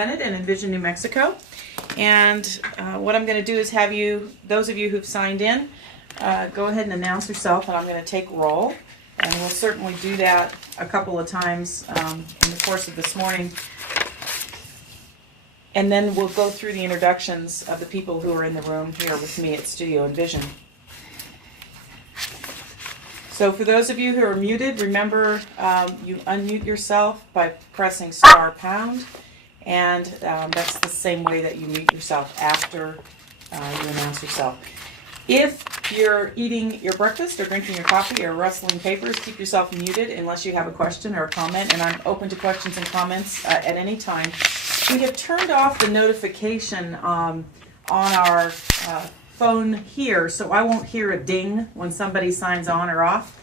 Bennett in Envision, New Mexico. And what I'm going to do is have you, those of you who've signed in, go ahead and announce yourself, and I'm going to take roll. And we'll certainly do that a couple of times in the course of this morning. And then we'll go through the introductions of the people who are in the room here with me at Studio Envision. So for those of you who are muted, remember you unmute yourself by pressing *#, and that's the same way that you mute yourself after you announce yourself. If you're eating your breakfast or drinking your coffee or rustling papers, keep yourself muted unless you have a question or a comment, and I'm open to questions and comments at any time. We have turned off the notification on our phone here, so I won't hear a ding when somebody signs on or off.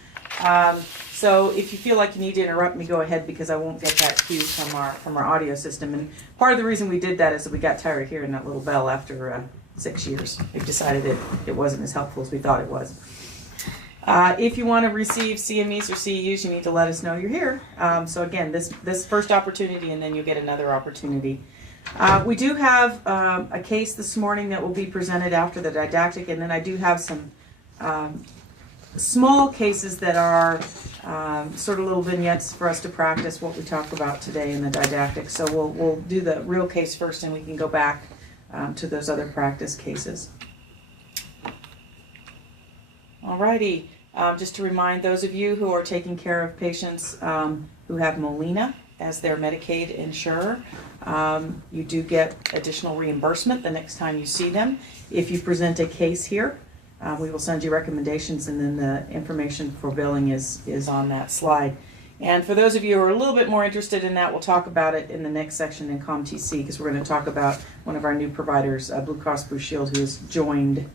So if you feel like you need to interrupt me, go ahead, because I won't get that cue from our audio system. And part of the reason we did that is that we got tired of hearing that little bell after 6 years. We've decided it wasn't as helpful as we thought it was. If you want to receive CMEs or CEUs, you need to let us know you're here. So again, this first opportunity, and then you'll get another opportunity. We do have a case this morning that will be presented after the didactic, and then I do have some small cases that are sort of little vignettes for us to practice what we talk about today in the didactic. So we'll do the real case first, and we can go back to those other practice cases. Alrighty, just to remind those of you who are taking care of patients who have Molina as their Medicaid insurer, you do get additional reimbursement the next time you see them. If you present a case here, we will send you recommendations, and then the information for billing is on that slide. And for those of you who are a little bit more interested in that, we'll talk about it in the next section in ComTC, because we're going to talk about one of our new providers, Blue Cross Blue Shield, who has joined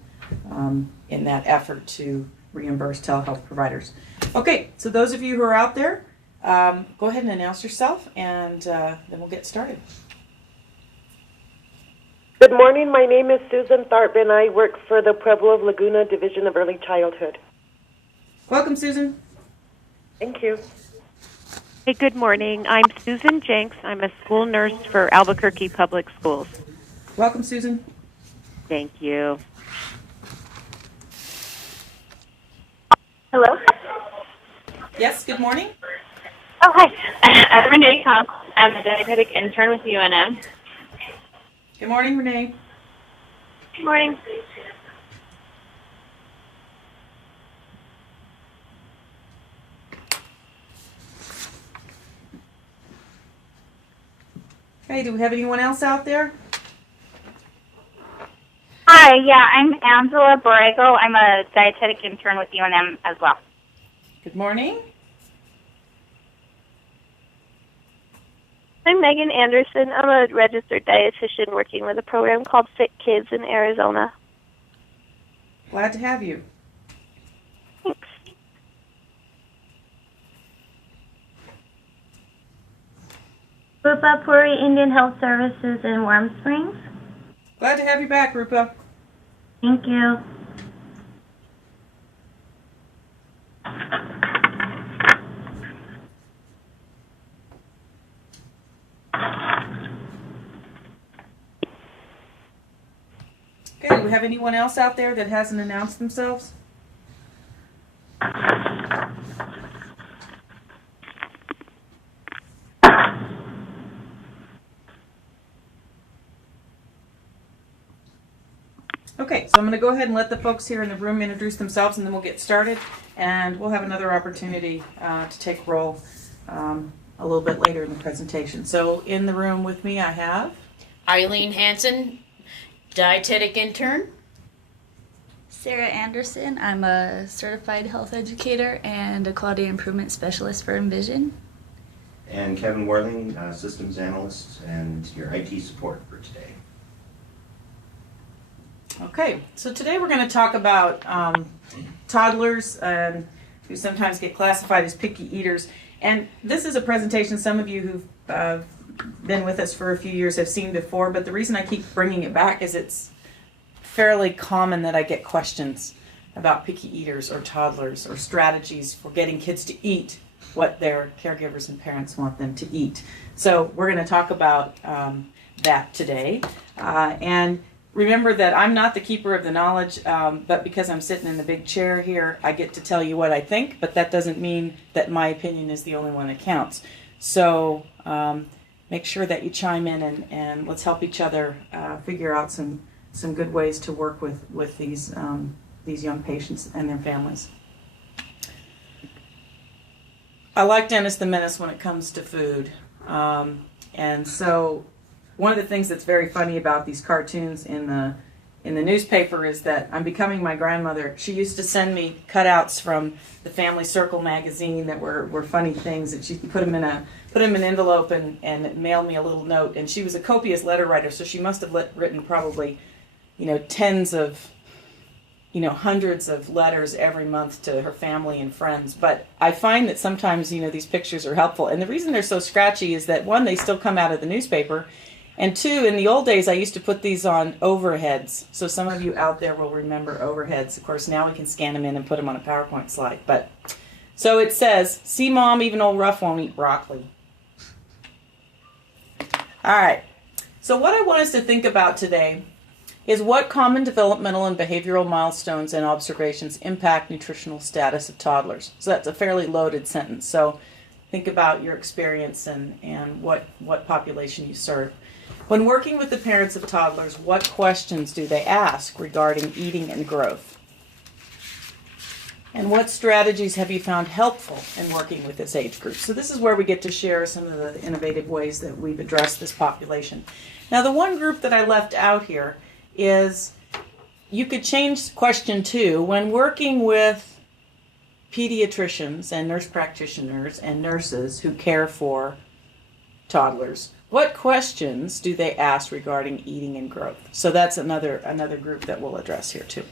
in that effort to reimburse telehealth providers. Okay, so those of you who are out there, go ahead and announce yourself, and then we'll get started. Good morning. My name is Susan Tharp, and I work for the Pueblo of Laguna Division of Early Childhood. Welcome, Susan. Thank you. Hey, good morning. I'm Susan Jenks. I'm a school nurse for Albuquerque Public Schools. Welcome, Susan. Thank you. Hello? Yes, good morning. Oh, hi. I'm Renee Cobb. I'm a dietetic intern with UNM. Good morning, Renee. Good morning. Hey, do we have anyone else out there? Hi, yeah, I'm Angela Borrego. I'm a dietetic intern with UNM as well. Good morning. I'm Megan Anderson. I'm a registered dietitian working with a program called Fit Kids in Arizona. Glad to have you. Thanks. Rupa Puri Indian Health Services in Warm Springs. Glad to have you back, Rupa. Thank you. Okay, do we have anyone else out there that hasn't announced themselves? Okay, so I'm going to go ahead and let the folks here in the room introduce themselves, and then we'll get started, and we'll have another opportunity to take roll a little bit later in the presentation. So in the room with me I have Eileen Hansen, dietetic intern. Sarah Anderson. I'm a certified health educator and a quality improvement specialist for Envision. And Kevin Worthing, systems analyst and your IT support for today. Okay, so today we're going to talk about toddlers who sometimes get classified as picky eaters. And this is a presentation some of you who've been with us for a few years have seen before, but the reason I keep bringing it back is it's fairly common that I get questions about picky eaters or toddlers or strategies for getting kids to eat what their caregivers and parents want them to eat. So we're going to talk about that today. And remember that I'm not the keeper of the knowledge, but because I'm sitting in the big chair here, I get to tell you what I think, but that doesn't mean that my opinion is the only one that counts. So make sure that you chime in and let's help each other figure out some good ways to work with these young patients and their families. I like Dennis the Menace when it comes to food. And so one of the things that's very funny about these cartoons in the newspaper is that I'm becoming my grandmother. She used to send me cutouts from the Family Circle magazine that were funny things, and she'd put them in an envelope and mail me a little note. And she was a copious letter writer, so she must have written probably, tens of, hundreds of letters every month to her family and friends. But I find that sometimes, these pictures are helpful. And the reason they're so scratchy is that, one, they still come out of the newspaper. And two, in the old days, I used to put these on overheads. So some of you out there will remember overheads. Of course, now we can scan them in and put them on a PowerPoint slide. But so it says, "See, Mom, even old Ruff won't eat broccoli." All right. So what I want us to think about today is what common developmental and behavioral milestones and observations impact nutritional status of toddlers. So that's a fairly loaded sentence. So think about your experience and what population you serve. When working with the parents of toddlers, what questions do they ask regarding eating and growth? And what strategies have you found helpful in working with this age group? So this is where we get to share some of the innovative ways that we've addressed this population. Now, the one group that I left out here is you could change question 2. When working with pediatricians and nurse practitioners and nurses who care for toddlers, what questions do they ask regarding eating and growth? So that's another group that we'll address here too.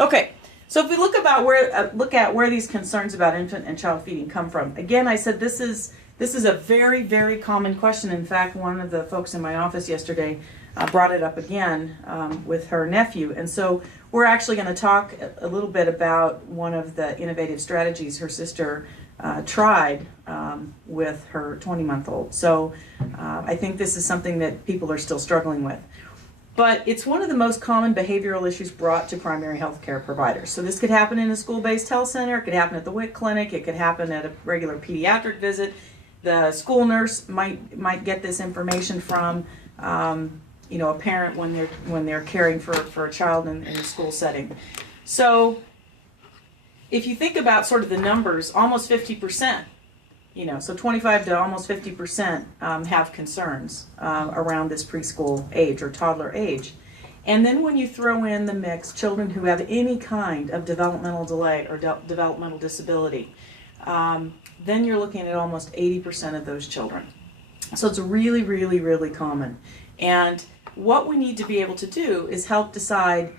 Okay, so if we look at where these concerns about infant and child feeding come from, again, I said this is a very, very common question. In fact, one of the folks in my office yesterday brought it up again with her nephew. And so we're actually going to talk a little bit about one of the innovative strategies her sister tried with her 20-month-old. So I think this is something that people are still struggling with. But it's one of the most common behavioral issues brought to primary health care providers. So this could happen in a school-based health center, it could happen at the WIC clinic, it could happen at a regular pediatric visit. The school nurse might get this information from a parent when they're caring for a child in a school setting. So if you think about sort of the numbers, almost 50%, so 25 to almost 50% have concerns around this preschool age or toddler age. And then when you throw in the mix children who have any kind of developmental delay or developmental disability, then you're looking at almost 80% of those children. So it's really, really, really common. And what we need to be able to do is help decide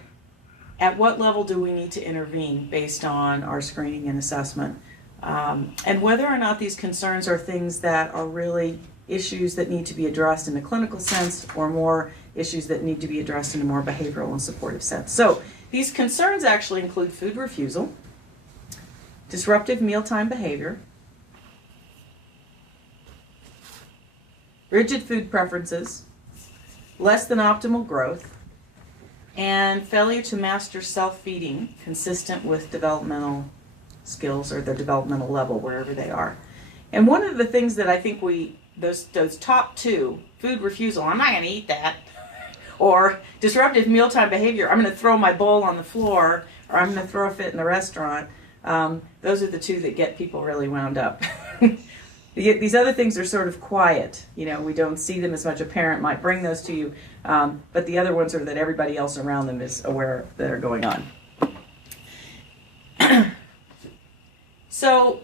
at what level do we need to intervene based on our screening and assessment, and whether or not these concerns are things that are really issues that need to be addressed in a clinical sense or more issues that need to be addressed in a more behavioral and supportive sense. So these concerns actually include food refusal, disruptive mealtime behavior, rigid food preferences, less than optimal growth, and failure to master self-feeding consistent with developmental skills or their developmental level wherever they are. And one of the things that I think those top two, food refusal, I'm not going to eat that, or disruptive mealtime behavior, I'm going to throw my bowl on the floor, or I'm going to throw a fit in the restaurant, those are the two that get people really wound up. These other things are sort of quiet. We don't see them as much. A parent might bring those to you, but the other ones are that everybody else around them is aware that are going on. So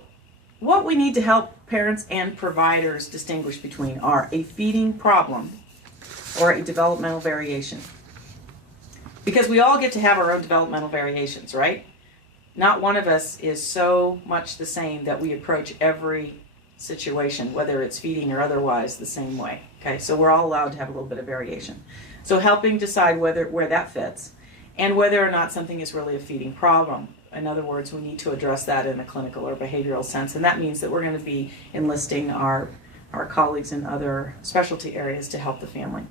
what we need to help parents and providers distinguish between are a feeding problem or a developmental variation. Because we all get to have our own developmental variations, right? Not one of us is so much the same that we approach every situation, whether it's feeding or otherwise, the same way. Okay, so we're all allowed to have a little bit of variation. So helping decide where that fits and whether or not something is really a feeding problem. In other words, we need to address that in a clinical or behavioral sense, and that means that we're going to be enlisting our our colleagues in other specialty areas to help the family.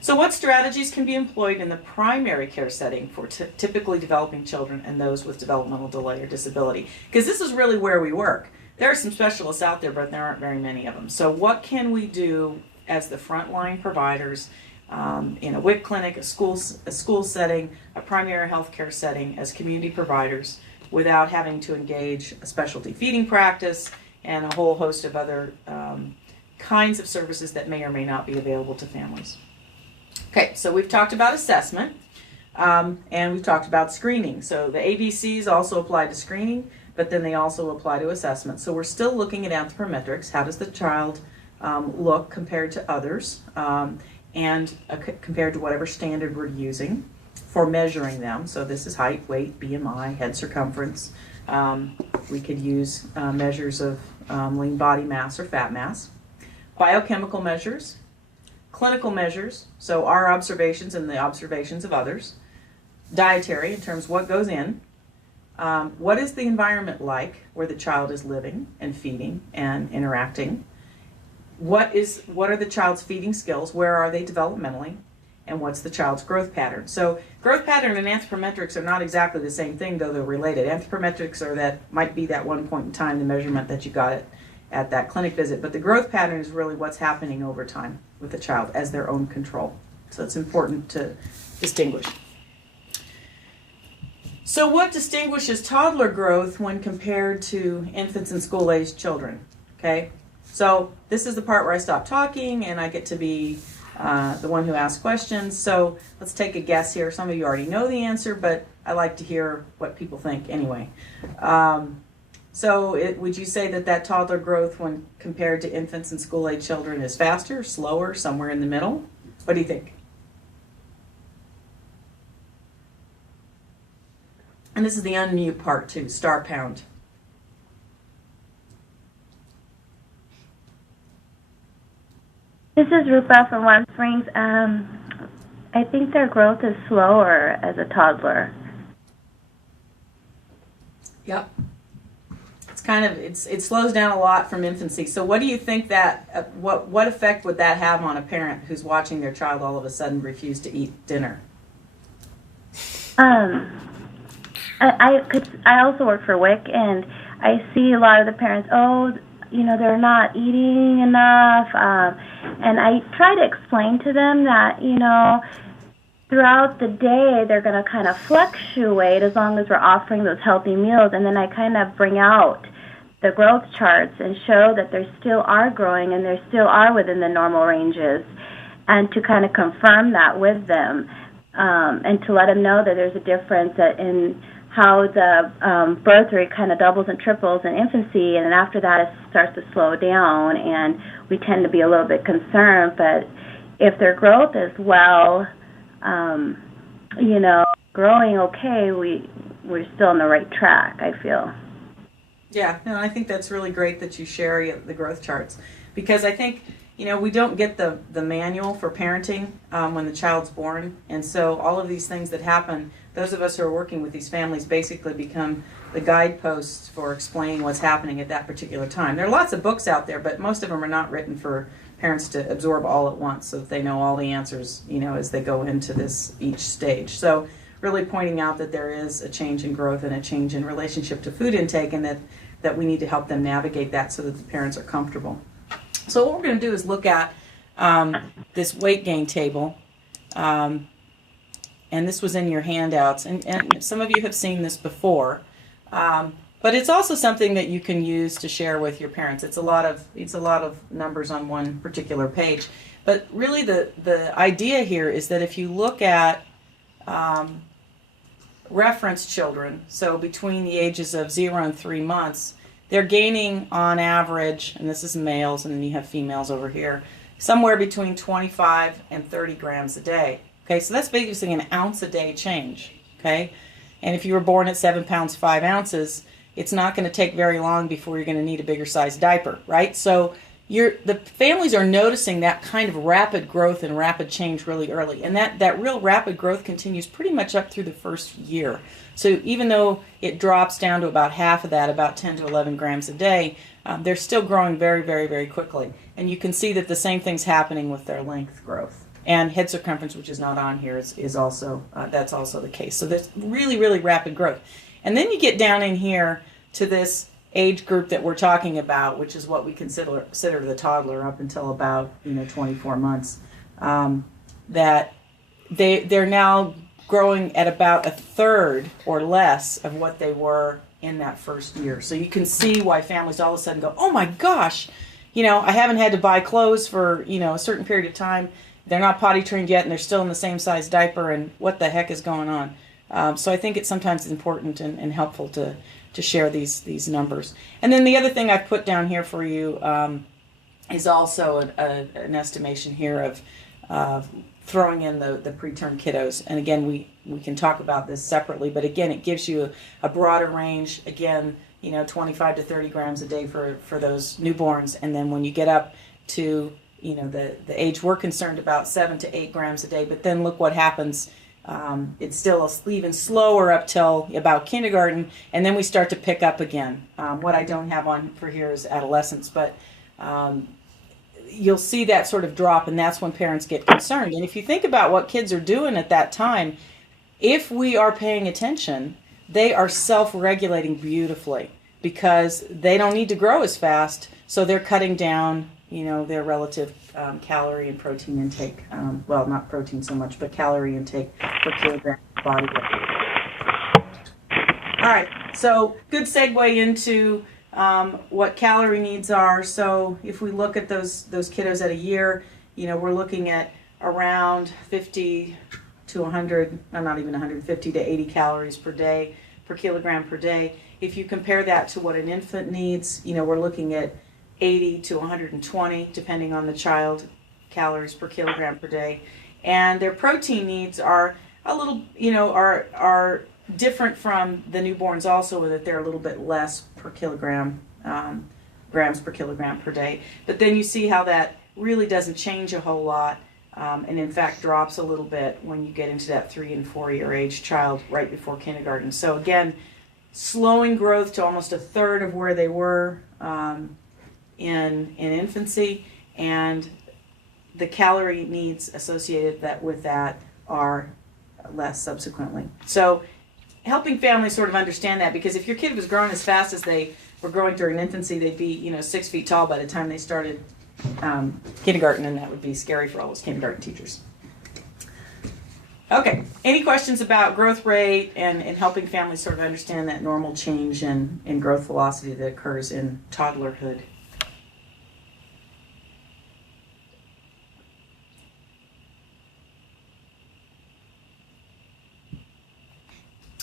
So what strategies can be employed in the primary care setting for typically developing children and those with developmental delay or disability? Because this is really where we work. There are some specialists out there, but there aren't very many of them. So what can we do as the frontline providers in a WIC clinic, a school setting, a primary health care setting, as community providers, without having to engage a specialty feeding practice and a whole host of other kinds of services that may or may not be available to families? Okay, so we've talked about assessment, and we've talked about screening. So the ABCs also apply to screening, but then they also apply to assessment. So we're still looking at anthropometrics. How does the child look compared to others, and compared to whatever standard we're using for measuring them. So this is height, weight, BMI, head circumference. We could use measures of lean body mass or fat mass. Biochemical measures, clinical measures, so our observations and the observations of others. Dietary, in terms of what goes in. What is the environment like where the child is living and feeding and interacting? What are the child's feeding skills? Where are they developmentally? And what's the child's growth pattern? So growth pattern and anthropometrics are not exactly the same thing, though they're related. Anthropometrics might be that one point in time, the measurement that you got at that clinic visit. But the growth pattern is really what's happening over time with the child as their own control. So it's important to distinguish. So what distinguishes toddler growth when compared to infants and school-aged children? Okay, so this is the part where I stop talking and I get to be the one who asks questions. So let's take a guess here. Some of you already know the answer, but I like to hear what people think anyway. Would you say that toddler growth when compared to infants and school-age children is faster, slower, somewhere in the middle? What do you think? And this is the unmute part too, star pound. This is Rupa from Warm Springs. I think their growth is slower as a toddler. Yep. It slows down a lot from infancy. So what do you think what effect would that have on a parent who's watching their child all of a sudden refuse to eat dinner? I also work for WIC, and I see a lot of the parents, they're not eating enough, and I try to explain to them that, throughout the day they're going to kind of fluctuate as long as we're offering those healthy meals, and then I kind of bring out the growth charts and show that they still are growing and they still are within the normal ranges, and to kind of confirm that with them, and to let them know that there's a difference in how the birth rate kind of doubles and triples in infancy, and then after that it starts to slow down, and we tend to be a little bit concerned. But if their growth is growing okay, we're still on the right track, I feel. Yeah, no, I think that's really great that you share the growth charts, because I think, we don't get the manual for parenting when the child's born, and so all of these things that happen, those of us who are working with these families basically become the guideposts for explaining what's happening at that particular time. There are lots of books out there, but most of them are not written for parents to absorb all at once so that they know all the answers, as they go into each stage. So really pointing out that there is a change in growth and a change in relationship to food intake, and that we need to help them navigate that so that the parents are comfortable. So what we're going to do is look at this weight gain table. And this was in your handouts, and some of you have seen this before, but it's also something that you can use to share with your parents. It's a lot of numbers on one particular page, but really the idea here is that if you look at reference children, so between the ages of 0 and 3 months, they're gaining on average, and this is males, and then you have females over here, somewhere between 25 and 30 grams a day. Okay, so that's basically an ounce a day change, okay? And if you were born at 7 pounds, 5 ounces, it's not going to take very long before you're going to need a bigger size diaper, right? So the families are noticing that kind of rapid growth and rapid change really early. And that real rapid growth continues pretty much up through the first year. So even though it drops down to about half of that, about 10 to 11 grams a day, they're still growing very, very, very quickly. And you can see that the same thing's happening with their length growth. And head circumference, which is not on here, is also, that's also the case. So there's really, really rapid growth. And then you get down in here to this age group that we're talking about, which is what we consider the toddler up until about 24 months. That they're now growing at about a third or less of what they were in that first year. So you can see why families all of a sudden go, oh my gosh, I haven't had to buy clothes for a certain period of time. They're not potty trained yet, and they're still in the same size diaper, and what the heck is going on? So I think it's sometimes important and helpful to share these numbers. And then the other thing I've put down here for you is also an estimation here of throwing in the preterm kiddos. And again, we can talk about this separately, but again, it gives you a broader range. Again, 25 to 30 grams a day for those newborns. And then when you get up to the age we're concerned about, 7 to 8 grams a day. But then look what happens. It's still even slower up till about kindergarten, and then we start to pick up again. What I don't have on for here is adolescence, but you'll see that sort of drop, and that's when parents get concerned. And if you think about what kids are doing at that time, if we are paying attention, they are self-regulating beautifully because they don't need to grow as fast, so they're cutting down their relative calorie and protein intake. Well, not protein so much, but calorie intake per kilogram of body weight. All right, so good segue into what calorie needs are. So if we look at those kiddos at a year, we're looking at around 50 to 100, not even 150 to 80 calories per day, per kilogram per day. If you compare that to what an infant needs, we're looking at 80 to 120, depending on the child, calories per kilogram per day. And their protein needs are a little, are different from the newborns also, in that they're a little bit less per kilogram, grams per kilogram per day. But then you see how that really doesn't change a whole lot, and in fact drops a little bit when you get into that 3 and 4 year age child right before kindergarten. So again, slowing growth to almost a third of where they were in infancy, and the calorie needs associated with that are less subsequently. So helping families sort of understand that, because if your kid was growing as fast as they were growing during infancy, they'd be 6 feet tall by the time they started kindergarten, and that would be scary for all those kindergarten teachers. Okay, any questions about growth rate and helping families sort of understand that normal change in growth velocity that occurs in toddlerhood?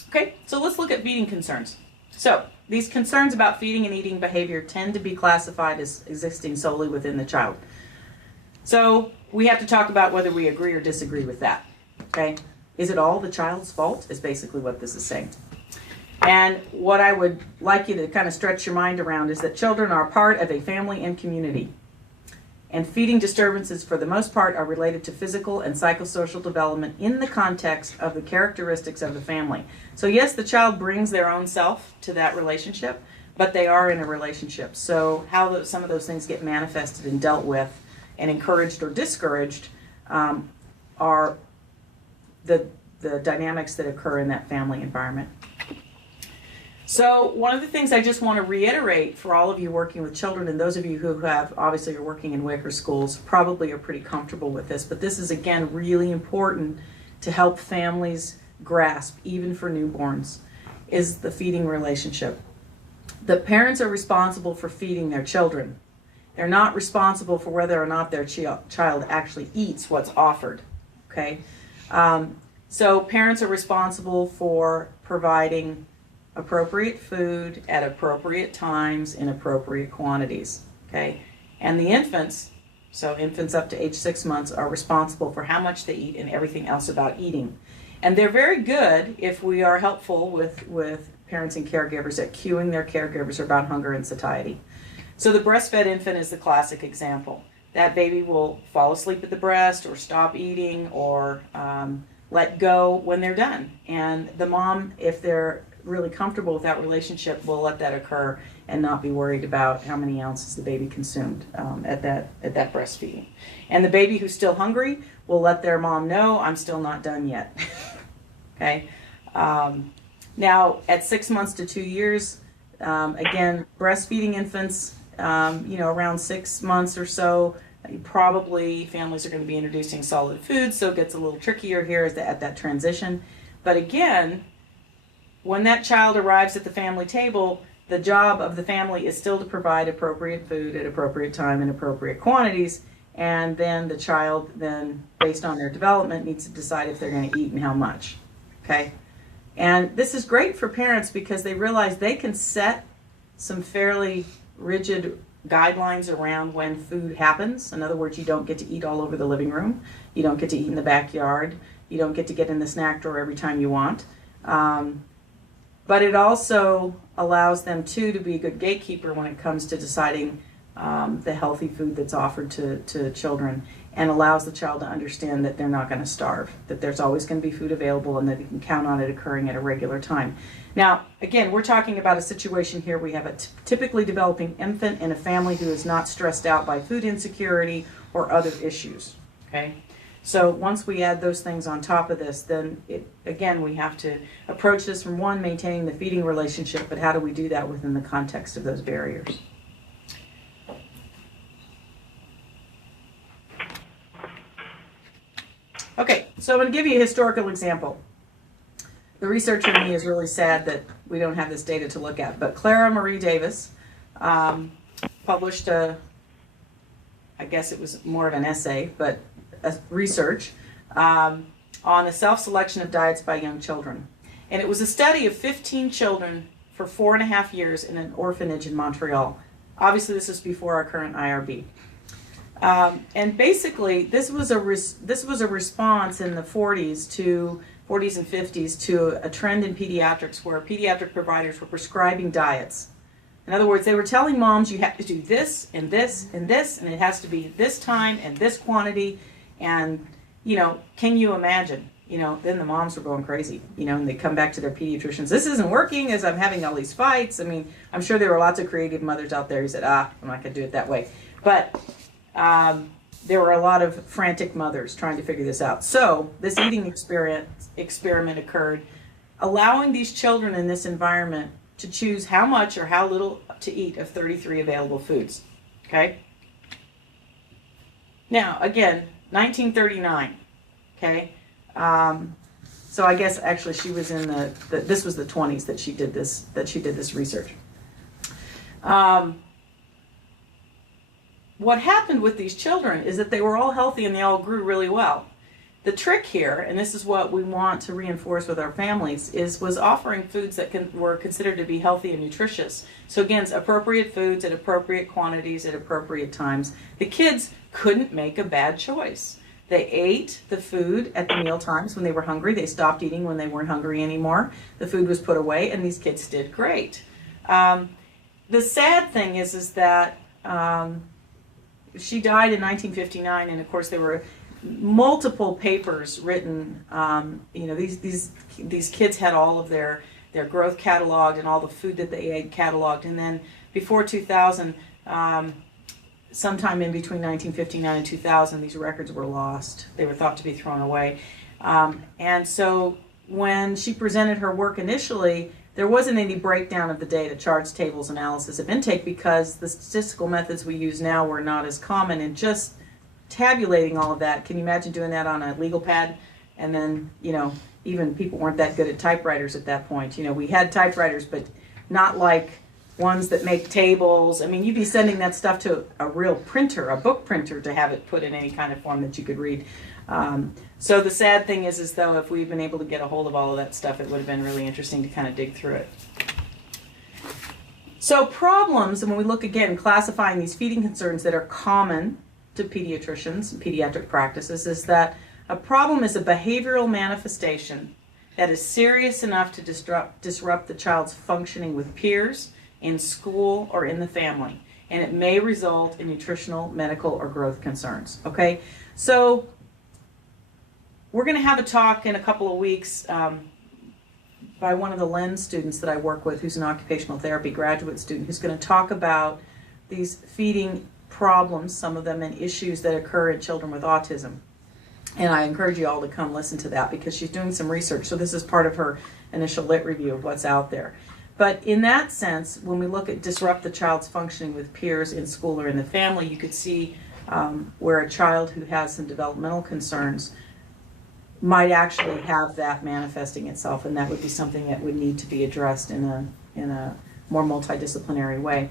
Okay, so let's look at feeding concerns. So these concerns about feeding and eating behavior tend to be classified as existing solely within the child. So we have to talk about whether we agree or disagree with that. Okay, is it all the child's fault is basically what this is saying. And what I would like you to kind of stretch your mind around is that children are part of a family and community. And feeding disturbances, for the most part, are related to physical and psychosocial development in the context of the characteristics of the family. So yes, the child brings their own self to that relationship, but they are in a relationship. So how some of those things get manifested and dealt with and encouraged or discouraged are the dynamics that occur in that family environment. So one of the things I just want to reiterate for all of you working with children, and those of you who have, obviously are working in Wicker schools, probably are pretty comfortable with this, but this is again really important to help families grasp, even for newborns, is the feeding relationship. The parents are responsible for feeding their children. They're not responsible for whether or not their child actually eats what's offered, okay? So parents are responsible for providing appropriate food at appropriate times in appropriate quantities, okay? And the infants, so infants up to age 6 months, are responsible for how much they eat and everything else about eating. And they're very good, if we are helpful with parents and caregivers, at cueing their caregivers about hunger and satiety. So the breastfed infant is the classic example. That baby will fall asleep at the breast or stop eating or let go when they're done. And the mom, if they're really comfortable with that relationship, will let that occur and not be worried about how many ounces the baby consumed at that breastfeeding. And the baby who's still hungry will let their mom know, I'm still not done yet. Okay. Now, at 6 months to 2 years, again, breastfeeding infants, around 6 months or so, probably families are going to be introducing solid foods, so it gets a little trickier here at that transition. But again, when that child arrives at the family table, the job of the family is still to provide appropriate food at appropriate time in appropriate quantities, and then the child, based on their development, needs to decide if they're going to eat and how much. Okay? And this is great for parents because they realize they can set some fairly rigid guidelines around when food happens. In other words, you don't get to eat all over the living room. You don't get to eat in the backyard. You don't get to get in the snack drawer every time you want. But it also allows them, too, to be a good gatekeeper when it comes to deciding the healthy food that's offered to children, and allows the child to understand that they're not going to starve, that there's always going to be food available and that they can count on it occurring at a regular time. Now, again, we're talking about a situation here. We have a typically developing infant in a family who is not stressed out by food insecurity or other issues. Okay? So once we add those things on top of this, then again, we have to approach this from one, maintaining the feeding relationship, but how do we do that within the context of those barriers? Okay, so I'm going to give you a historical example. The research in me is really sad that we don't have this data to look at, but Clara Marie Davis published I guess it was more of an essay, but a research on the self-selection of diets by young children. And it was a study of 15 children for 4.5 years in an orphanage in Montreal. Obviously, this is before our current IRB. And basically, this was a response in the 40s and 50s to a trend in pediatrics where pediatric providers were prescribing diets. In other words, they were telling moms, you have to do this and this and this, and it has to be this time and this quantity. And, can you imagine? Then the moms were going crazy, and they come back to their pediatricians. This isn't working as I'm having all these fights. I mean, I'm sure there were lots of creative mothers out there who said, I'm not going to do it that way. But there were a lot of frantic mothers trying to figure this out. So this eating experiment occurred, allowing these children in this environment to choose how much or how little to eat of 33 available foods. Okay? Now, again, 1939. Okay? So I guess actually she was in this was the 20s that she did this research. What happened with these children is that they were all healthy and they all grew really well. The trick here, and this is what we want to reinforce with our families, was offering foods that were considered to be healthy and nutritious. So again, it's appropriate foods at appropriate quantities at appropriate times. The kids couldn't make a bad choice. They ate the food at the meal times when they were hungry. They stopped eating when they weren't hungry anymore. The food was put away, and these kids did great. The sad thing is that she died in 1959, and of course there were multiple papers written. These kids had all of their growth cataloged and all the food that they ate cataloged, and then before 2000, sometime in between 1959 and 2000, these records were lost. They were thought to be thrown away, and so when she presented her work initially, there wasn't any breakdown of the data, charts, tables, analysis of intake, because the statistical methods we use now were not as common, and just tabulating all of that. Can you imagine doing that on a legal pad? And then, even people weren't that good at typewriters at that point. We had typewriters, but not like ones that make tables. I mean, you'd be sending that stuff to a real printer, a book printer, to have it put in any kind of form that you could read. So the sad thing is though, if we'd been able to get a hold of all of that stuff, it would have been really interesting to kind of dig through it. So problems, and when we look again, classifying these feeding concerns that are common to pediatricians and pediatric practices, is that a problem is a behavioral manifestation that is serious enough to disrupt the child's functioning with peers, in school, or in the family. and it may result in nutritional, medical, or growth concerns. Okay, so we're going to have a talk in a couple of weeks by one of the LENS students that I work with, who's an occupational therapy graduate student, who's going to talk about these feeding problems, some of them, and issues that occur in children with autism. And I encourage you all to come listen to that because she's doing some research. So this is part of her initial lit review of what's out there. But in that sense, when we look at disrupt the child's functioning with peers in school or in the family, you could see where a child who has some developmental concerns might actually have that manifesting itself, and that would be something that would need to be addressed in a more multidisciplinary way.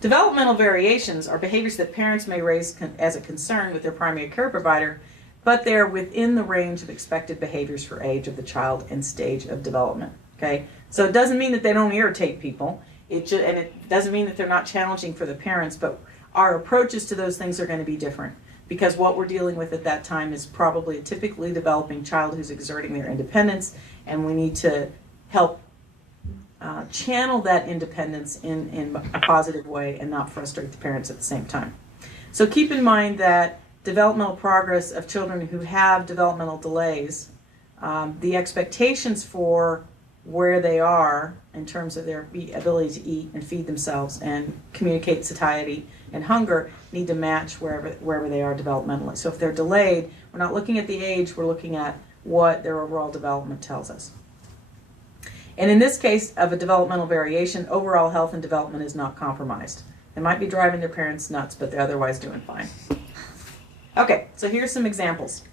Developmental variations are behaviors that parents may raise as a concern with their primary care provider, but they're within the range of expected behaviors for age of the child and stage of development. Okay, so it doesn't mean that they don't irritate people. And it doesn't mean that they're not challenging for the parents, but our approaches to those things are going to be different because what we're dealing with at that time is probably a typically developing child who's exerting their independence, and we need to help channel that independence in a positive way and not frustrate the parents at the same time. So keep in mind that developmental progress of children who have developmental delays, the expectations for where they are in terms of their ability to eat and feed themselves and communicate satiety and hunger need to match wherever they are developmentally. So if they're delayed, we're not looking at the age, we're looking at what their overall development tells us. And in this case of a developmental variation, overall health and development is not compromised. They might be driving their parents nuts, but they're otherwise doing fine. Okay, so here's some examples.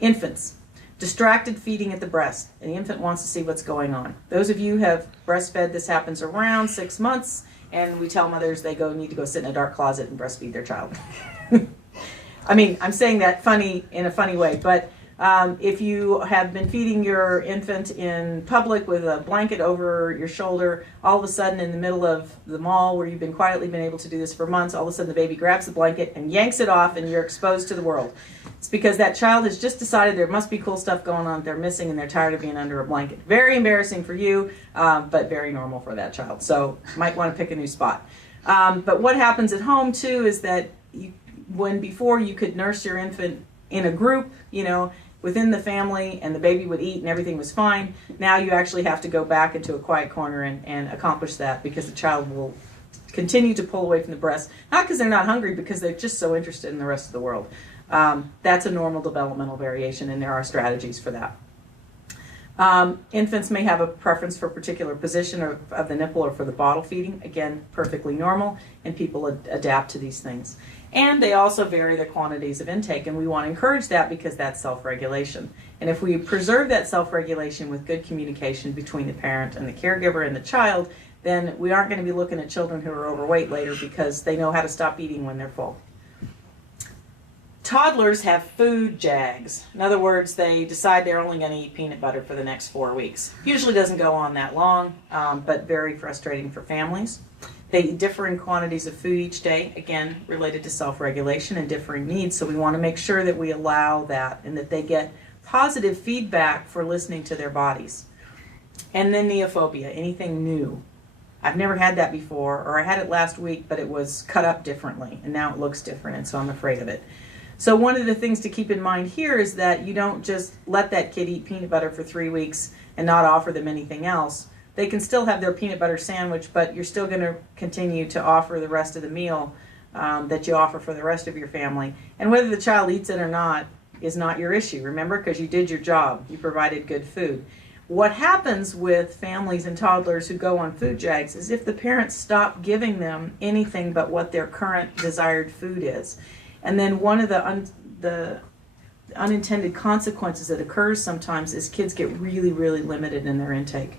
Infants, distracted feeding at the breast. And the infant wants to see what's going on. Those of you who have breastfed, this happens around 6 months, and we tell mothers they need to go sit in a dark closet and breastfeed their child. I mean, I'm saying that in a funny way, but if you have been feeding your infant in public with a blanket over your shoulder, all of a sudden in the middle of the mall where you've been quietly able to do this for months, all of a sudden the baby grabs the blanket and yanks it off and you're exposed to the world. It's because that child has just decided there must be cool stuff going on that they're missing and they're tired of being under a blanket. Very embarrassing for you, but very normal for that child. So you might want to pick a new spot. But what happens at home too is that when before you could nurse your infant in a group, within the family, and the baby would eat and everything was fine, now you actually have to go back into a quiet corner and accomplish that because the child will continue to pull away from the breast, not because they're not hungry, because they're just so interested in the rest of the world. That's a normal developmental variation, and there are strategies for that. Infants may have a preference for a particular position of the nipple or for the bottle feeding. Again, perfectly normal, and people adapt to these things. And they also vary their quantities of intake, and we want to encourage that because that's self-regulation. And if we preserve that self-regulation with good communication between the parent and the caregiver and the child, then we aren't going to be looking at children who are overweight later because they know how to stop eating when they're full. Toddlers have food jags. In other words, they decide they're only going to eat peanut butter for the next 4 weeks. Usually doesn't go on that long, but very frustrating for families. They eat differing quantities of food each day, again, related to self-regulation and differing needs, so we want to make sure that we allow that and that they get positive feedback for listening to their bodies. And then neophobia, anything new. I've never had that before, or I had it last week, but it was cut up differently, and now it looks different, and so I'm afraid of it. So one of the things to keep in mind here is that you don't just let that kid eat peanut butter for 3 weeks and not offer them anything else. They can still have their peanut butter sandwich, but you're still going to continue to offer the rest of the meal that you offer for the rest of your family. And whether the child eats it or not is not your issue, remember, because you did your job. You provided good food. What happens with families and toddlers who go on food jags is if the parents stop giving them anything but what their current desired food is. And then one of the unintended consequences that occurs sometimes is kids get really, really limited in their intake.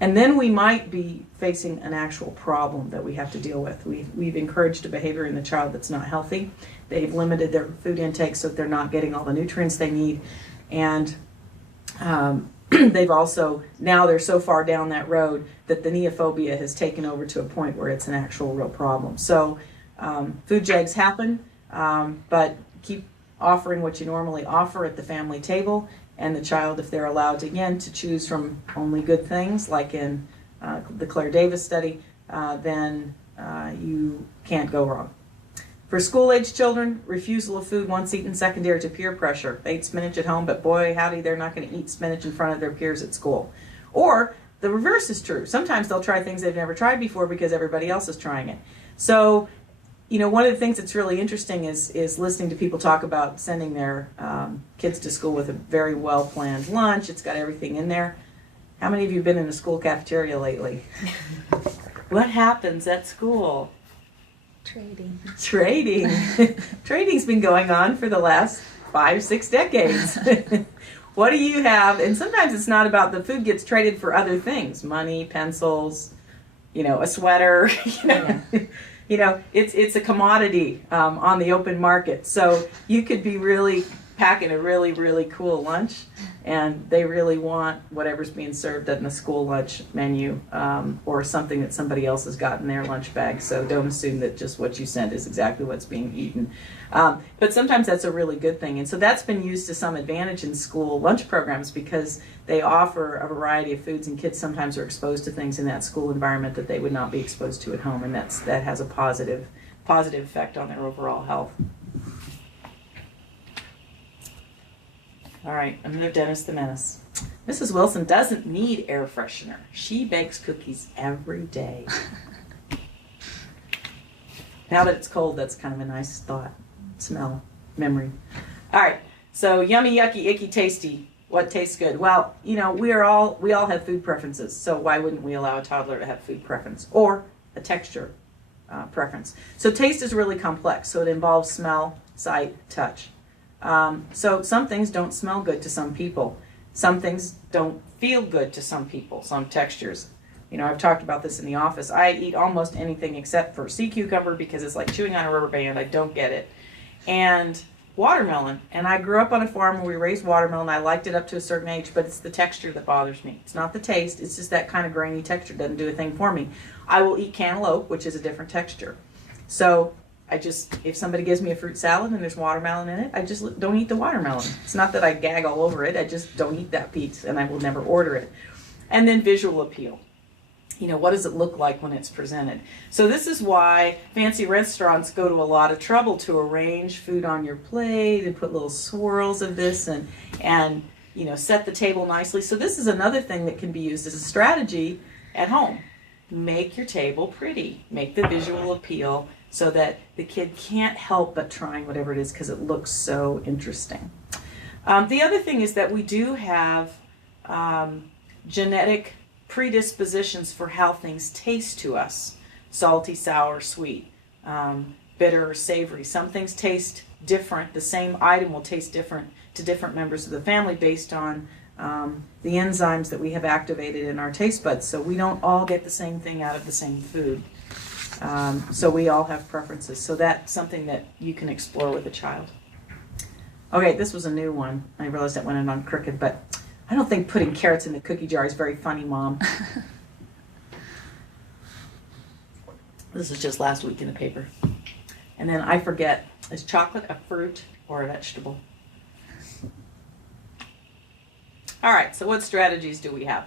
And then we might be facing an actual problem that we have to deal with. We've encouraged a behavior in the child that's not healthy. They've limited their food intake so that they're not getting all the nutrients they need. And they've also, now they're so far down that road that the neophobia has taken over to a point where it's an actual real problem. So food jags happen, but keep offering what you normally offer at the family table. And the child, if they're allowed to, again, to choose from only good things, like in the Claire Davis study, then you can't go wrong. For school-age children, refusal of food once eaten secondary to peer pressure. They eat spinach at home, but boy, howdy, they're not going to eat spinach in front of their peers at school. Or the reverse is true. Sometimes they'll try things they've never tried before because everybody else is trying it. So, one of the things that's really interesting is listening to people talk about sending their kids to school with a very well-planned lunch. It's got everything in there. How many of you have been in a school cafeteria lately? What happens at school? Trading. Trading's been going on for the last 5-6 decades. What do you have? And sometimes it's not about the food gets traded for other things, money, pencils, a sweater. It's a commodity on the open market. So you could be really packing a really, really cool lunch, and they really want whatever's being served in the school lunch menu or something that somebody else has got in their lunch bag. So don't assume that just what you sent is exactly what's being eaten. But sometimes that's a really good thing. And so that's been used to some advantage in school lunch programs because they offer a variety of foods, and kids sometimes are exposed to things in that school environment that they would not be exposed to at home, and that has a positive effect on their overall health. All right, another Dennis the Menace. Mrs. Wilson doesn't need air freshener. She bakes cookies every day. Now that it's cold, that's kind of a nice thought, smell, memory. All right, so yummy, yucky, icky, tasty. What tastes good? Well, we all have food preferences, so why wouldn't we allow a toddler to have food preference or a texture preference? So taste is really complex, so it involves smell, sight, touch. So some things don't smell good to some people. Some things don't feel good to some people, some textures. I've talked about this in the office. I eat almost anything except for sea cucumber because it's like chewing on a rubber band. I don't get it. And watermelon. And I grew up on a farm where we raised watermelon. I liked it up to a certain age, but it's the texture that bothers me. It's not the taste. It's just that kind of grainy texture doesn't do a thing for me. I will eat cantaloupe, which is a different texture. So if somebody gives me a fruit salad and there's watermelon in it, I just don't eat the watermelon. It's not that I gag all over it. I just don't eat that piece, and I will never order it. And then visual appeal. What does it look like when it's presented? So this is why fancy restaurants go to a lot of trouble to arrange food on your plate and put little swirls of this and set the table nicely. So this is another thing that can be used as a strategy at home. Make your table pretty. Make the visual appeal so that the kid can't help but trying whatever it is because it looks so interesting. The other thing is that we do have genetic predispositions for how things taste to us. Salty, sour, sweet, bitter, or savory. Some things taste different. The same item will taste different to different members of the family based on the enzymes that we have activated in our taste buds. So we don't all get the same thing out of the same food. So we all have preferences. So that's something that you can explore with a child. Okay, this was a new one. I realized that went in on crooked, but I don't think putting carrots in the cookie jar is very funny, Mom. This is just last week in the paper. And then I forget, is chocolate a fruit or a vegetable? All right, so what strategies do we have?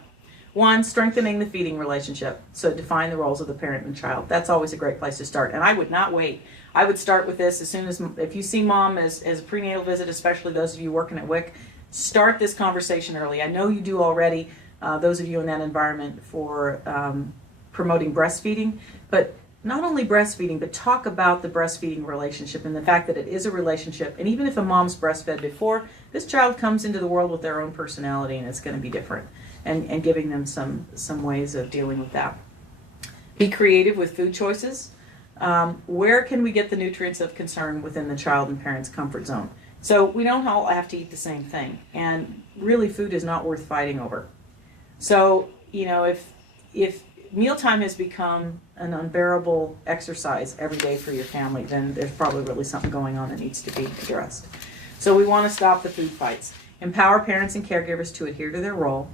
One, strengthening the feeding relationship. So define the roles of the parent and child. That's always a great place to start. And I would not wait. I would start with this as soon as, if you see Mom as a prenatal visit, especially those of you working at WIC, start this conversation early. I know you do already, those of you in that environment, for promoting breastfeeding, but not only breastfeeding, but talk about the breastfeeding relationship and the fact that it is a relationship. And even if a mom's breastfed before, this child comes into the world with their own personality and it's going to be different. And giving them some ways of dealing with that. Be creative with food choices. Where can we get the nutrients of concern within the child and parent's comfort zone? So we don't all have to eat the same thing. And really food is not worth fighting over. So, if mealtime has become an unbearable exercise every day for your family, then there's probably really something going on that needs to be addressed. So we want to stop the food fights. Empower parents and caregivers to adhere to their role.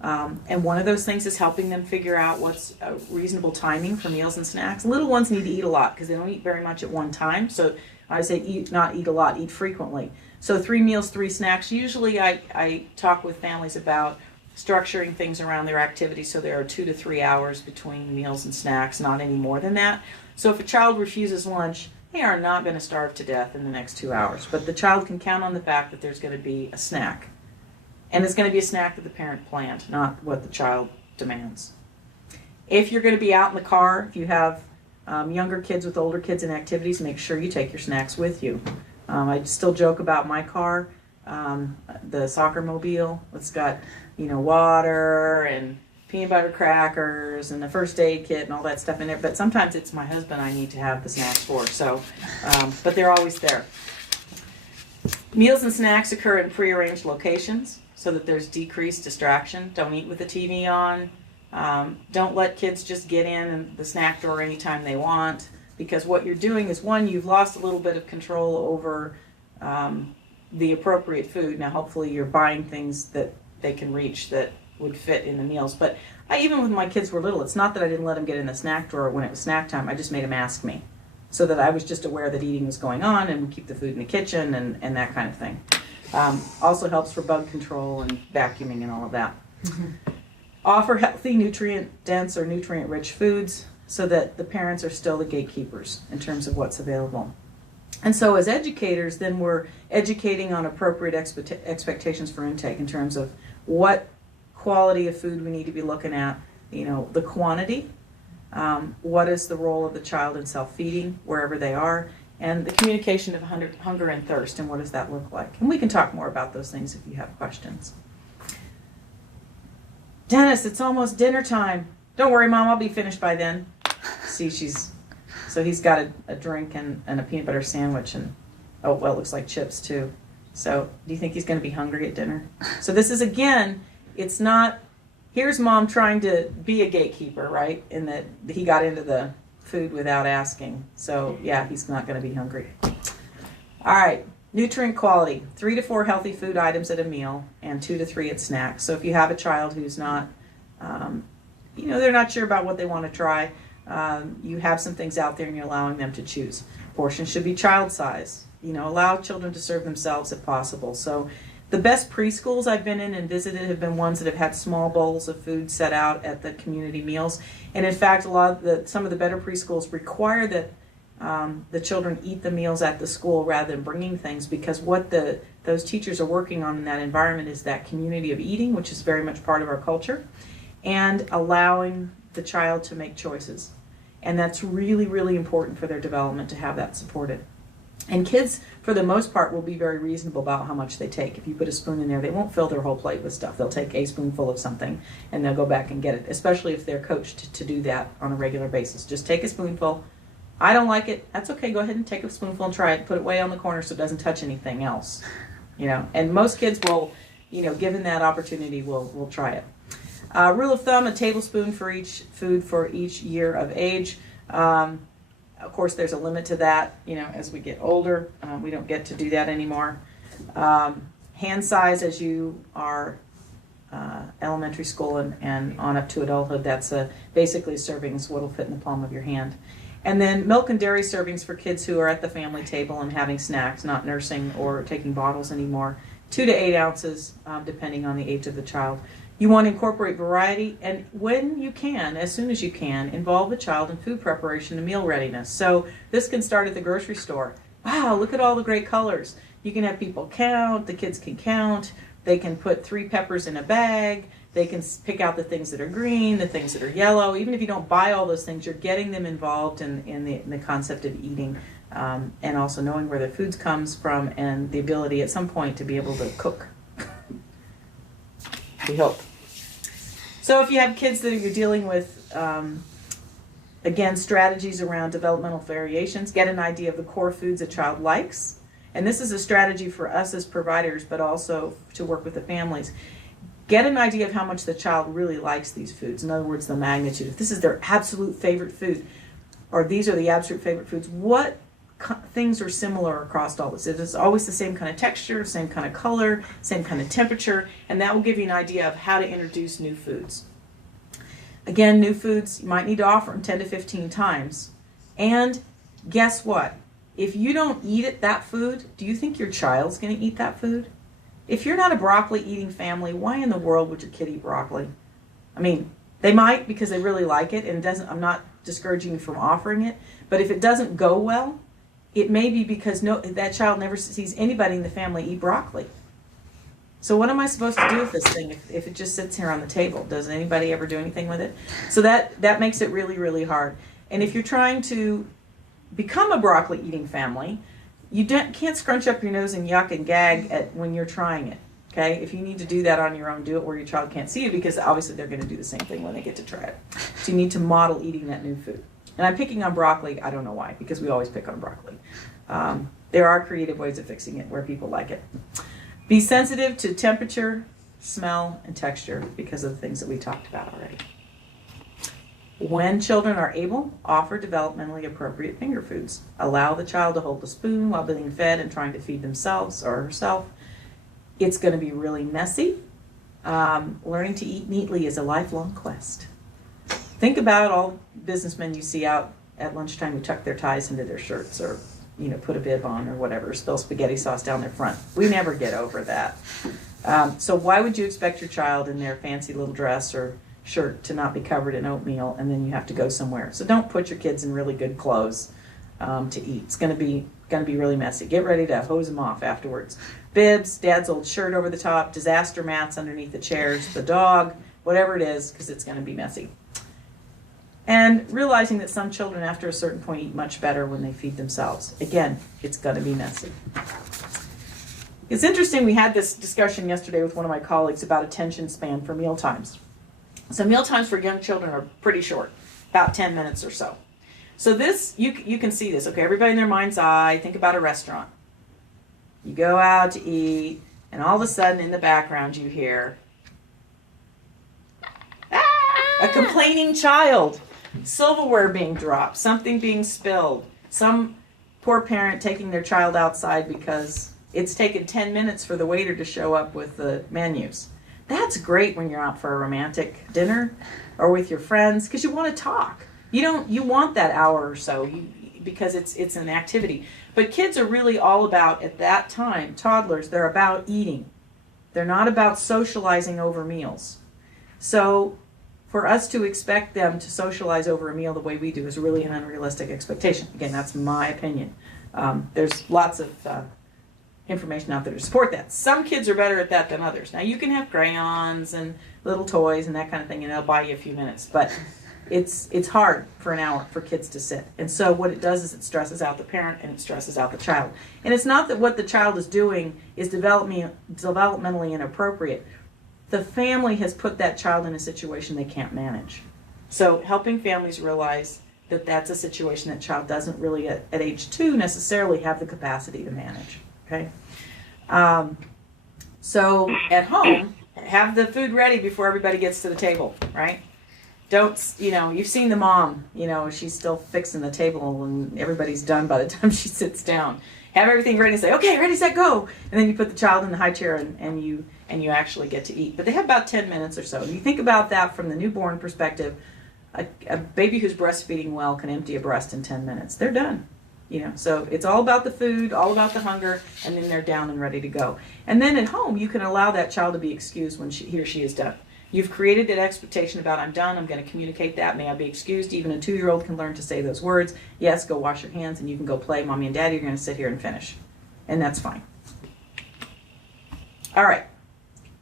And one of those things is helping them figure out what's a reasonable timing for meals and snacks. Little ones need to eat a lot because they don't eat very much at one time. So I say not eat a lot, eat frequently. So 3 meals, 3 snacks. Usually I talk with families about structuring things around their activities so there are 2 to 3 hours between meals and snacks, not any more than that. So if a child refuses lunch, they are not going to starve to death in the next 2 hours, but the child can count on the fact that there's going to be a snack. And it's going to be a snack that the parent planned, not what the child demands. If you're going to be out in the car, if you have younger kids with older kids in activities, make sure you take your snacks with you. I still joke about my car, the soccer mobile. It's got, water and peanut butter crackers and the first aid kit and all that stuff in there. But sometimes it's my husband I need to have the snacks for. So, but they're always there. Meals and snacks occur in prearranged locations so that there's decreased distraction. Don't eat with the TV on. Don't let kids just get in the snack drawer anytime they want, because what you're doing is, one, you've lost a little bit of control over the appropriate food. Now, hopefully you're buying things that they can reach that would fit in the meals. But even when my kids were little, it's not that I didn't let them get in the snack drawer when it was snack time. I just made them ask me so that I was just aware that eating was going on and would keep the food in the kitchen and that kind of thing. Also helps for bug control and vacuuming and all of that. Offer healthy, nutrient-dense or nutrient-rich foods so that the parents are still the gatekeepers in terms of what's available. And so as educators, then we're educating on appropriate expectations for intake in terms of what quality of food we need to be looking at, the quantity, what is the role of the child in self-feeding wherever they are, and the communication of hunger and thirst, and what does that look like. And we can talk more about those things if you have questions. Dennis, it's almost dinner time. Don't worry, Mom, I'll be finished by then. See, so he's got a drink and a peanut butter sandwich and, it looks like chips too. So do you think he's going to be hungry at dinner? So this is, again, it's not, here's Mom trying to be a gatekeeper, right? In that he got into the food without asking. So yeah, he's not going to be hungry. All right. Nutrient quality, 3 to 4 healthy food items at a meal and 2 to 3 at snacks. So if you have a child who's not, they're not sure about what they want to try, you have some things out there and you're allowing them to choose. Portions should be child size. Allow children to serve themselves if possible. So the best preschools I've been in and visited have been ones that have had small bowls of food set out at the community meals. And in fact, some of the better preschools require that the children eat the meals at the school rather than bringing things, because what those teachers are working on in that environment is that community of eating, which is very much part of our culture, and allowing the child to make choices. And that's really, really important for their development to have that supported. And kids, for the most part, will be very reasonable about how much they take. If you put a spoon in there, they won't fill their whole plate with stuff. They'll take a spoonful of something and they'll go back and get it, especially if they're coached to do that on a regular basis. Just take a spoonful. I don't like it. That's okay. Go ahead and take a spoonful and try it. Put it way on the corner so it doesn't touch anything else. And most kids will, given that opportunity, will try it. Rule of thumb, a tablespoon for each food for each year of age. Of course, there's a limit to that. As we get older, we don't get to do that anymore. Hand size as you are elementary school and on up to adulthood, that's basically a serving is what will fit in the palm of your hand. And then milk and dairy servings for kids who are at the family table and having snacks, not nursing or taking bottles anymore. 2 to 8 ounces, depending on the age of the child. You want to incorporate variety, and when you can, as soon as you can, involve the child in food preparation and meal readiness. So this can start at the grocery store. Wow, look at all the great colors. You can have people count, the kids can count, they can put 3 peppers in a bag, they can pick out the things that are green, the things that are yellow. Even if you don't buy all those things, you're getting them involved in the concept of eating, and also knowing where their food comes from and the ability at some point to be able to cook. We hope. So if you have kids that you're dealing with, again, strategies around developmental variations, get an idea of the core foods a child likes. And this is a strategy for us as providers, but also to work with the families. Get an idea of how much the child really likes these foods. In other words, the magnitude. If this is their absolute favorite food, or these are the absolute favorite foods, what things are similar across all this? It is always the same kind of texture, same kind of color, same kind of temperature, and that will give you an idea of how to introduce new foods. Again, new foods, you might need to offer them 10 to 15 times. And guess what? If you don't eat that food, do you think your child's going to eat that food? If you're not a broccoli eating family, why in the world would your kid eat broccoli? I mean, they might because they really like it, and I'm not discouraging you from offering it, but if it doesn't go well, it may be because that child never sees anybody in the family eat broccoli. So what am I supposed to do with this thing if it just sits here on the table? Does anybody ever do anything with it? So that makes it really, really hard. And if you're trying to become a broccoli eating family, you can't scrunch up your nose and yuck and gag when you're trying it. Okay? If you need to do that on your own, do it where your child can't see you, because obviously they're going to do the same thing when they get to try it. So you need to model eating that new food. And I'm picking on broccoli. I don't know why, because we always pick on broccoli. There are creative ways of fixing it where people like it. Be sensitive to temperature, smell, and texture because of the things that we talked about already. When children are able, offer developmentally appropriate finger foods. Allow the child to hold the spoon while being fed and trying to feed themselves or herself. It's going to be really messy. Learning to eat neatly is a lifelong quest. Think about all businessmen you see out at lunchtime who tuck their ties into their shirts, or put a bib on or whatever, spill spaghetti sauce down their front. We never get over that. So why would you expect your child in their fancy little dress or shirt to not be covered in oatmeal, and then you have to go somewhere? So don't put your kids in really good clothes to eat. It's going to be really messy. Get ready to hose them off afterwards. Bibs, dad's old shirt over the top, disaster mats underneath the chairs, the dog, whatever it is, because it's going to be messy. And realizing that some children after a certain point eat much better when they feed themselves. Again, it's going to be messy. It's interesting, we had this discussion yesterday with one of my colleagues about attention span for meal times. So meal times for young children are pretty short, about 10 minutes or so. So this, you can see this, okay, everybody in their mind's eye, think about a restaurant. You go out to eat, and all of a sudden in the background you hear a complaining child. Silverware being dropped, something being spilled, some poor parent taking their child outside because it's taken 10 minutes for the waiter to show up with the menus. That's great when you're out for a romantic dinner or with your friends, because you want to talk. You want that hour or so because it's an activity. But kids are really all about, at that time, toddlers, they're about eating. They're not about socializing over meals. So for us to expect them to socialize over a meal the way we do is really an unrealistic expectation. Again, that's my opinion. There's lots of information out there to support that. Some kids are better at that than others. Now, you can have crayons and little toys and that kind of thing, and they'll buy you a few minutes. But it's hard for an hour for kids to sit. And so what it does is it stresses out the parent and it stresses out the child. And it's not that what the child is doing is developmentally inappropriate. The family has put that child in a situation they can't manage. So helping families realize that that's a situation that child doesn't really at age 2 necessarily have the capacity to manage. Okay. So at home, have the food ready before everybody gets to the table, right? Don't, you've seen the mom, she's still fixing the table and everybody's done by the time she sits down. Have everything ready and say, okay, ready, set, go. And then you put the child in the high chair and you actually get to eat. But they have about 10 minutes or so. And you think about that from the newborn perspective, a baby who's breastfeeding well can empty a breast in 10 minutes. They're done. So it's all about the food, all about the hunger, and then they're down and ready to go. And then at home, you can allow that child to be excused when he or she is done. You've created that expectation about, I'm done, I'm going to communicate that, may I be excused? Even a 2-year-old can learn to say those words. Yes, go wash your hands, and you can go play. Mommy and Daddy are going to sit here and finish. And that's fine. All right.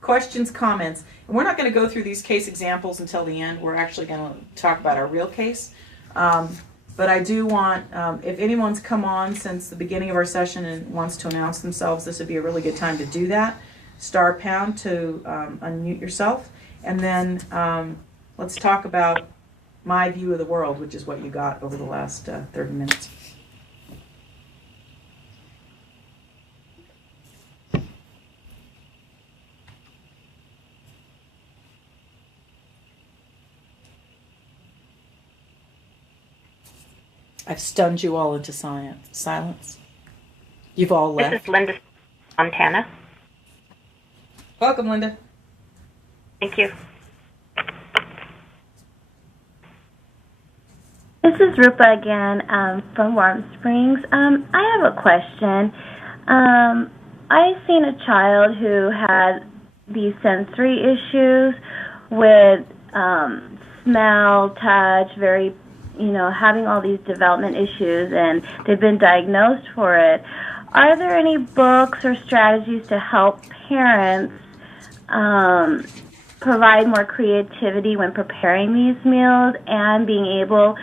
Questions, comments. And we're not going to go through these case examples until the end. We're actually going to talk about our real case. But I do want, if anyone's come on since the beginning of our session and wants to announce themselves, this would be a really good time to do that. *# to unmute yourself. And then let's talk about my view of the world, which is what you got over the last 30 minutes. I've stunned you all into silence. You've all left. This is Linda, Montana. Welcome, Linda. Thank you. This is Rupa again from Warm Springs. I have a question. I seen a child who had these sensory issues with smell, touch, very, having all these development issues, and they've been diagnosed for it. Are there any books or strategies to help parents provide more creativity when preparing these meals and being able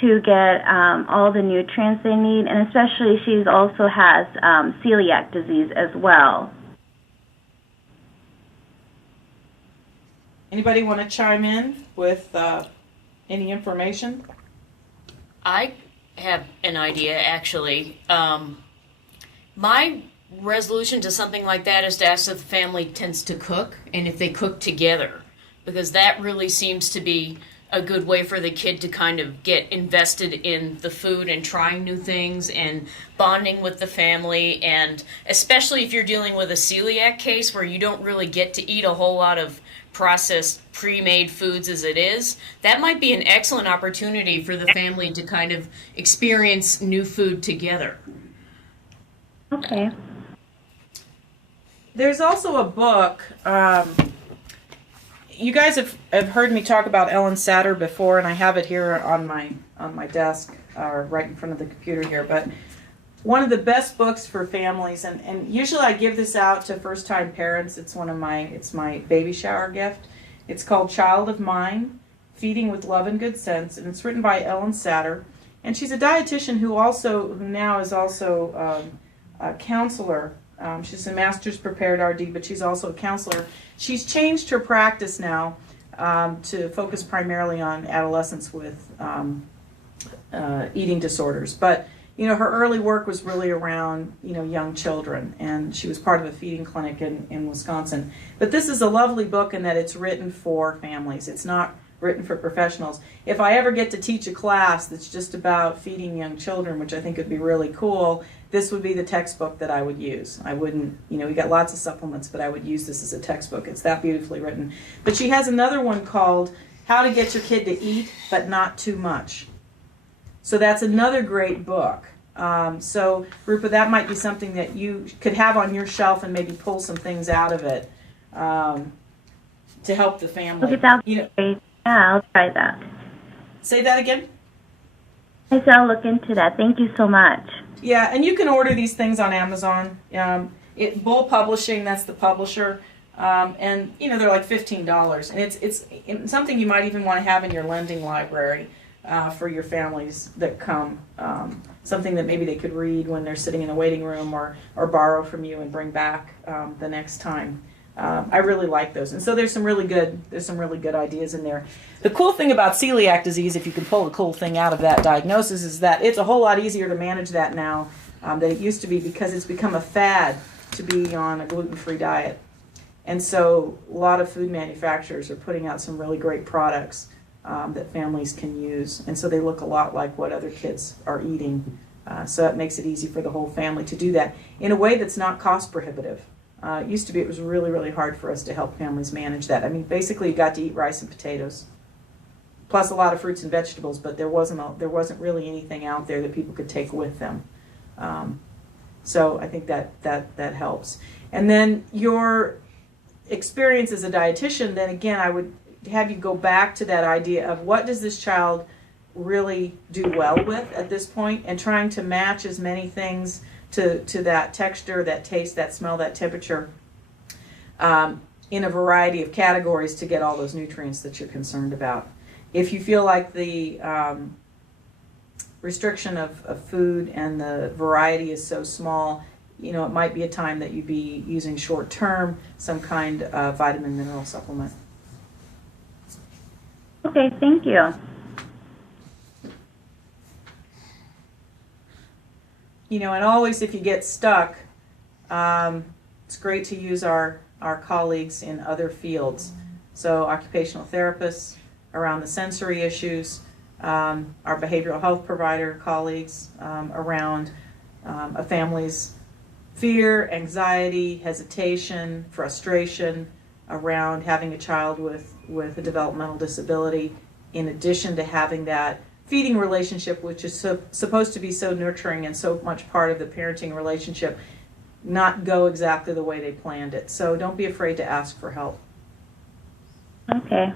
to get all the nutrients they need? And especially she also has celiac disease as well. Anybody want to chime in with any information? I have an idea, actually. My resolution to something like that is to ask if the family tends to cook and if they cook together, because that really seems to be a good way for the kid to kind of get invested in the food and trying new things and bonding with the family. And especially if you're dealing with a celiac case where you don't really get to eat a whole lot of processed pre-made foods as it is, that might be an excellent opportunity for the family to kind of experience new food together. Okay. There's also a book. You guys have heard me talk about Ellen Satter before, and I have it here on my desk, right in front of the computer here. But one of the best books for families, and usually I give this out to first-time parents. It's my baby shower gift. It's called Child of Mine: Feeding with Love and Good Sense, and it's written by Ellen Satter, and she's a dietitian who now is also a counselor. She's a master's prepared RD, but she's also a counselor. She's changed her practice now to focus primarily on adolescents with eating disorders. But her early work was really around young children, and she was part of a feeding clinic in Wisconsin. But this is a lovely book in that it's written for families. It's not written for professionals. If I ever get to teach a class that's just about feeding young children, which I think would be really cool, this would be the textbook that I would use. I wouldn't, we got lots of supplements, but I would use this as a textbook. It's that beautifully written. But she has another one called How to Get Your Kid to Eat But Not Too Much. So that's another great book. So, Rupa, that might be something that you could have on your shelf and maybe pull some things out of it to help the family. Okay, that's great. Yeah, I'll try that. Say that again? I said I'll look into that. Thank you so much. Yeah, and you can order these things on Amazon. Bull Publishing, that's the publisher, and they're like $15, and it's something you might even want to have in your lending library for your families that come. Something that maybe they could read when they're sitting in a waiting room, or borrow from you and bring back the next time. I really like those, and so there's some really good ideas in there. The cool thing about celiac disease, if you can pull a cool thing out of that diagnosis, is that it's a whole lot easier to manage that now than it used to be, because it's become a fad to be on a gluten-free diet. And so a lot of food manufacturers are putting out some really great products that families can use, and so they look a lot like what other kids are eating. So it makes it easy for the whole family to do that in a way that's not cost prohibitive. It used to be, it was really, really hard for us to help families manage that. I mean, basically you got to eat rice and potatoes, plus a lot of fruits and vegetables, but there wasn't really anything out there that people could take with them. So I think that helps. And then your experience as a dietitian, then again, I would have you go back to that idea of what does this child really do well with at this point, and trying to match as many things to that texture, that taste, that smell, that temperature, in a variety of categories to get all those nutrients that you're concerned about. If you feel like the restriction of food and the variety is so small, it might be a time that you'd be using short-term some kind of vitamin mineral supplement. Okay, thank you. And always if you get stuck, it's great to use our colleagues in other fields. So occupational therapists around the sensory issues, our behavioral health provider colleagues around a family's fear, anxiety, hesitation, frustration around having a child with a developmental disability, in addition to having that feeding relationship, which is supposed to be so nurturing and so much part of the parenting relationship. not go exactly the way they planned it. So don't be afraid to ask for help. Okay.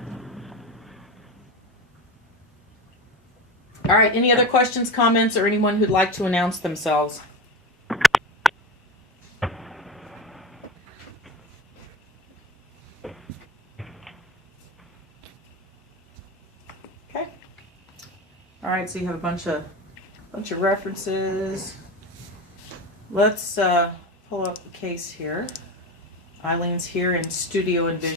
All right, any other questions, comments, or anyone who'd like to announce themselves? Okay. All right, so you have a bunch of references. Let's pull up the case here. Eileen's here in Studio Envision.